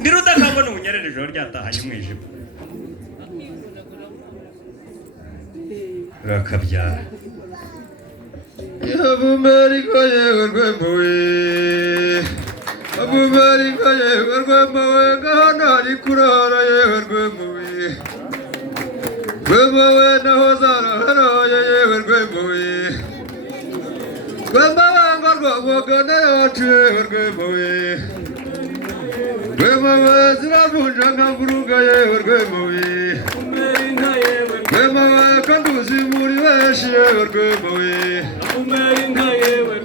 ndi rudakambona ubunyerere ijoro ryatahanye umwijima rakabyara Abumarika yewe rwemuwe Abumarika yewe rwemuwe Gahana ari kurara yewe rwemuwe Rwemuwe naho zaraharaye yewe rwemuwe Rwemabanga rwamagana yacu yewe rwemuwe Rwemuwe ziravunja nka mvuruga yewe rwemuwe Rwemuwe kandi uzimuri benshi yewe rwemuwe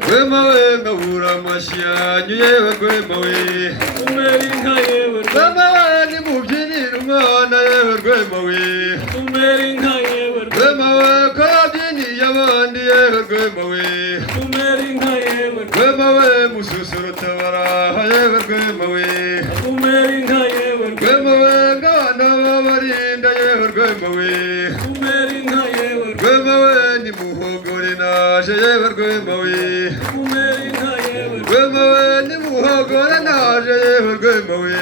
Rwemuwe ngabura amashyi yanyu yewe rwemuwe Rwemuwe nimubyinire umwana yewe rwemuwe Rwemuwe ko yabyiniye abandi yewe rwemuwe Rwemuwe mususurutsa baraha yewe rwemuwe Rwemuwe ngabana babarinda yewe rwemuwe Rwemuwe nimuhogore naje yewe rwemuwe Rwemuwe nimuhogore naje yewe rwemuwe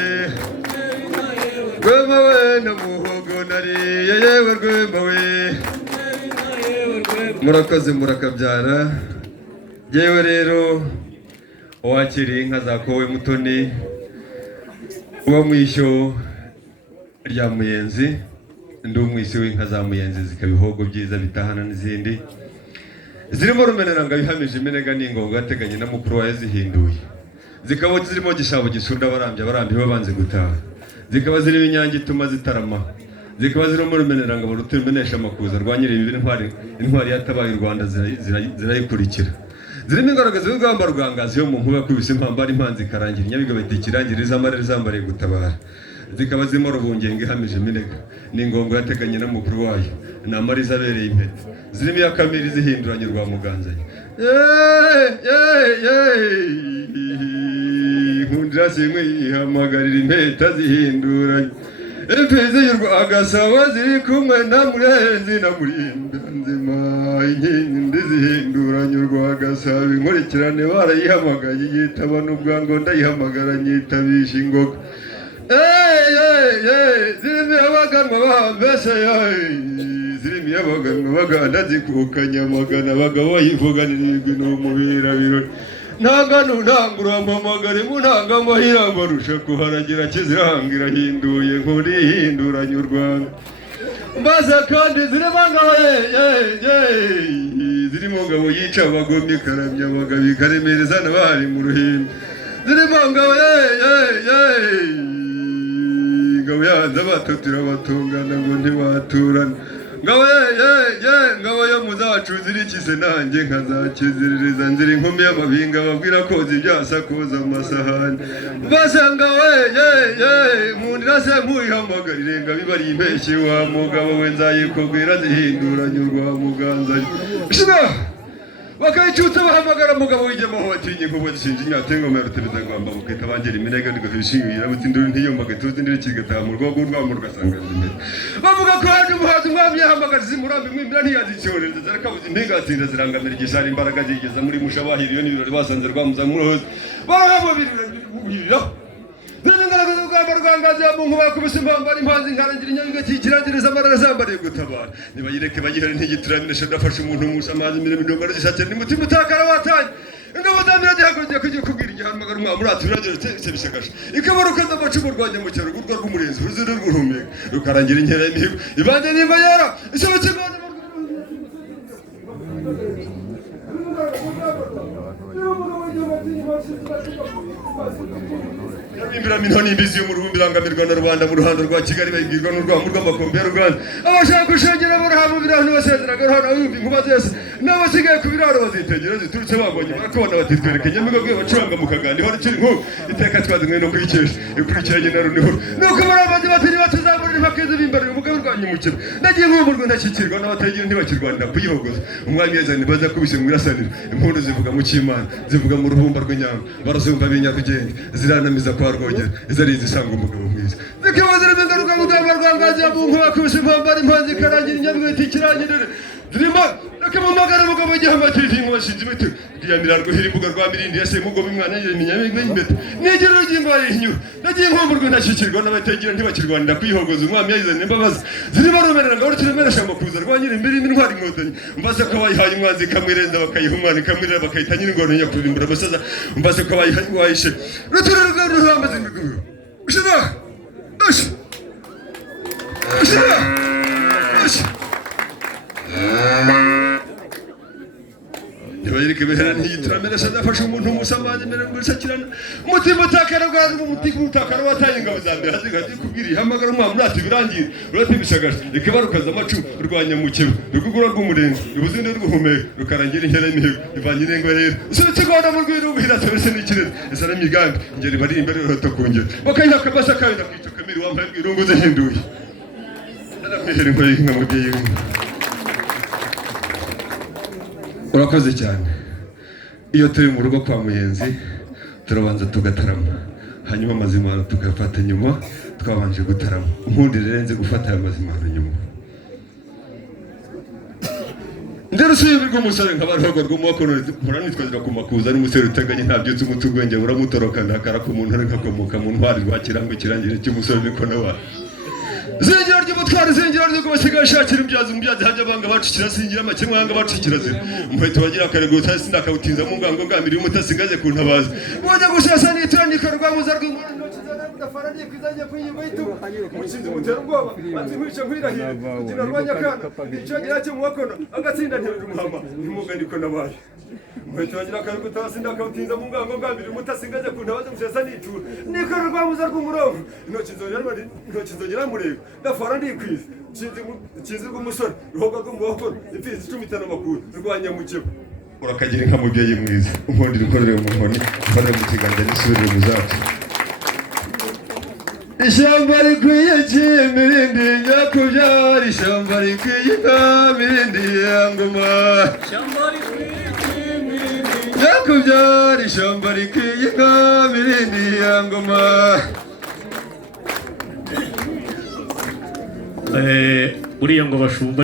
Rwemuwe namuhogo nariye yewe rwemuwe Murakoze murakabyara yewe rero uwakiriye inka zakowe Mutoni uba mu ishyo rya Muyenzi ndi umwisi w'inka za Muyenzi zikaba ibihogo byiza bitahana n'izindi zirimo rumeneranga bihamije imenega n'ingongo yateganye na mukuru wayo zihinduye zikaba zirimo gishabo gisunda abarambye babanze gutaha zikaba zirimo inyange ituma zitarama zikaba zirimo rumeneranga mu rutumenesha amakuza rwanyiriye intwari yatabaye u Rwanda zirayikurikira zirimo ingaragaza y'urugamba rugangazi yo mu nkuba kwibisa impamba ari impanzi karangira inyabiga batikirangiriza amarere zambariye gutabara zikaba zirimo rubungenga ihamije iminega n'ingongo yateganye na mukuru wayo n'amariza abereye impeta zirimo iya kamiri zihinduranye rwa muganzanye nkundira simwe ihamagarira impeta zihinduranye imfizi y'urwagasabo ziri kumwe na murenzi na murinda nzima inkindi zihinduranye urwagasabo inkurikirane barayihamagaye yitaba n'ubwango ndayihamagara nyitabisha ingoga zirimo abaganwa bahambese zirimo abaganwa baganda zikukanya amagana abagabo bayivuganira ibigwi n'umubira birori ntangano ntangura amamagare mu ntangamahira barusha kuharagira kiziranga hinduye nkuri hinduranye u Rwanda maze kandi zirimo ngabo zirimo ngabo yica abagomyi karamya abagabo ikaremereza n'abari mu ruhimbi zirimo ngabo ngabo yanze abatutira batungana ngo ntibaturana ngabo ngabo yo muzacu zirikize nanjye nkazakiziririza nzira inkumi y'amabinga babwira ko zibyasakuza amasahani basanga nkundira se nkuyihamagarire ngo bibari impeshyi wa mugabo we nzayikubwira zihinduranye urwa muganzanye bakayicutse bahamagara mugabo w'igemo batinye nkubo zishinja inyata y'ingoma ya rutereza ngamba bukita bangera iminega ndigafishingira butindura ntiyombaga tuzi ndiri kigataha mu rwego rwamo rugasanga zimeze bavuga ko haje umuhazi umwami yahamagara zimurambi mwimbira ntiyazicyoreza zarakabuze impingatsinda zirangamira igishara imbaraga zigeza muri musha bahiriyo n'ibirori basanze rwamuza murohoze barahabubiriraho Zingaraga urugamba rwangazi ya mungu bakubise impamba impanzi nkarangira inyabiga kikirangiriza amarara zambariye gutabara nibayireke bagihari ntigituranisha ndafasha umuntu musa amazi mirimo ndongara zishatse n'umutima utakara watanye ingabo zamira gihagogiye kugiye kubwira igihamagara umwami uraturagera cyese bishakasha ikabarukaza amacumu rwanya mu cyaro urwo rw'umurenzi uruzira rw'uruhumeka rukarangira inkera y'imihigo ibanje nimba yara isaba kigwana Imbira minho n'imbizi yo mu ruhumbi irangamirwa na rubanda mu ruhando rwa Kigali bayibwirwa n'urwamo rw'amakombe ya Ruganda abashaka gushengera burahamu birano basezeraga hano yumva inkuba zese n'abasigaye ku biraro bazitegera ziturutse babonye barakubona batitwereke nyamigo gwe bacuranga mu kagandi hano kiri nko iteka twazimwe no kwikesha ikurikiranye na runihoro nuko barabazi batiri batuzamurira impakizi bimbarira umugabo urwanya umukiro nagiye nk'umurwa ndashyikirwa n'abatagira ntibakirwanira kuyihogoza umwami yazanye baza kubise mu irasaniro impundu zivuga mu cy'Imana zivuga mu ruhumba rw'inyamba barazumva b'inyarugenge ziranamiza kwa Rwogera izari zisanga umugabo mwiza zikabazira ingaruka mu rwanda rwangazi ya mungu bakubise impamba impanzi karangira inyabiga itikirangirire zirimo akamamagara mugabo gihamatiri nk'abashinze imiti kwiyamira rwihira imbuga rwa mirindi yase mugabo imwana yiremenya imbete negero ry'ingwaye inyu nagiye nkomburwe ndashikirwa n'abategera ntibakirwanira kwihogoza umwami yayizanye imbabazi zirimo rumerera ngo urukiremera shamba kuza rwanyira imbere n'intwari inkotanyi mbaze ko bayihaye umwanzi kamwirenza bakayiha umwana kamwirira bakayita nyir'ingoro ya kurimbura abasaza mbaze ko bayihaye ruturere rwa ruhamaze imiguru ushira ush ushira ush Nibayirike behera ntiyituramira sadafasha umuntu umusamanye mere ngusakirana umutima utakara rwaza umutima utakara wataye ingabo za mbere hazi kubwiri hamagara umwa muri ati birangiye uratimishagasha ikibarukaza amacu urwanya mukeba rugugura rw'umurenzi ubuzinde rw'uhumeka rukarangira inkera y'imihigo ivanye n'ingo rero usubitse Rwanda mu rwiro ubihira tabese n'ikirere esara imigambi ngeri bari imbere rotakongera bakayiha kabasa kabira kwica kamiri wambaye irungu zihinduye naramehere ngo yinga mu gihe urakoze cyane iyo turi mu rugo kwa Muyenzi turabanza tugatarama hanyuma amazimano tukafata nyuma twabanje gutarama impundi renze gufata aya mazimano nyuma ndero sibirwa umusore nk'abarogo rw'umukono muranitwazira ku makuza n'umusore uteganye nta byutse umutugwenge buramutoroka ndakara ku muntu ari nkakomoka mu ntwari rwa kirango kirangire cy'umusore niko nawa Zingira ry'ubutwari zingira ryo kubasigaye shakira umubyazi hajya banga bacikira singira make mwanga bacikira zira umuheto wagira akarego utasi ndakawutinza mu ngango ngamiri umutasigaje kuntabaza wajya gushasa nitandika rwamuza rw'umuntu nokizana mudafaraniye kwizanye kwiyiba itu mucinze mutera ubwoba ati mwice kwirahira kugira rwanya kana icagira cyo mu wakono agatsinda ntebe umuhama nimugani ko nabaye umuheto wagira akarego utasi ndakawutinza mu ngango ngamiri umutasigaje kuntabaza gushasa nitu niko rwamuza rw'umurongo nokizongera murego ndafara ndikwiza kizi rw'umusore ruhoga rw'umuhokono imfizi icumitana amakuru rwanya mukeba urakagira inka mubyeyi mwiza unkondera inkorere mu nkoni ukorere mu kiganza n'isubirire mu zacu ishyamba rikwiye cy'imirindi nyakubyara ishyamba rikwiye mirindi ya ngoma nyakubyara ishyamba rikwiye mirindi ya ngoma uriya ngo bashumba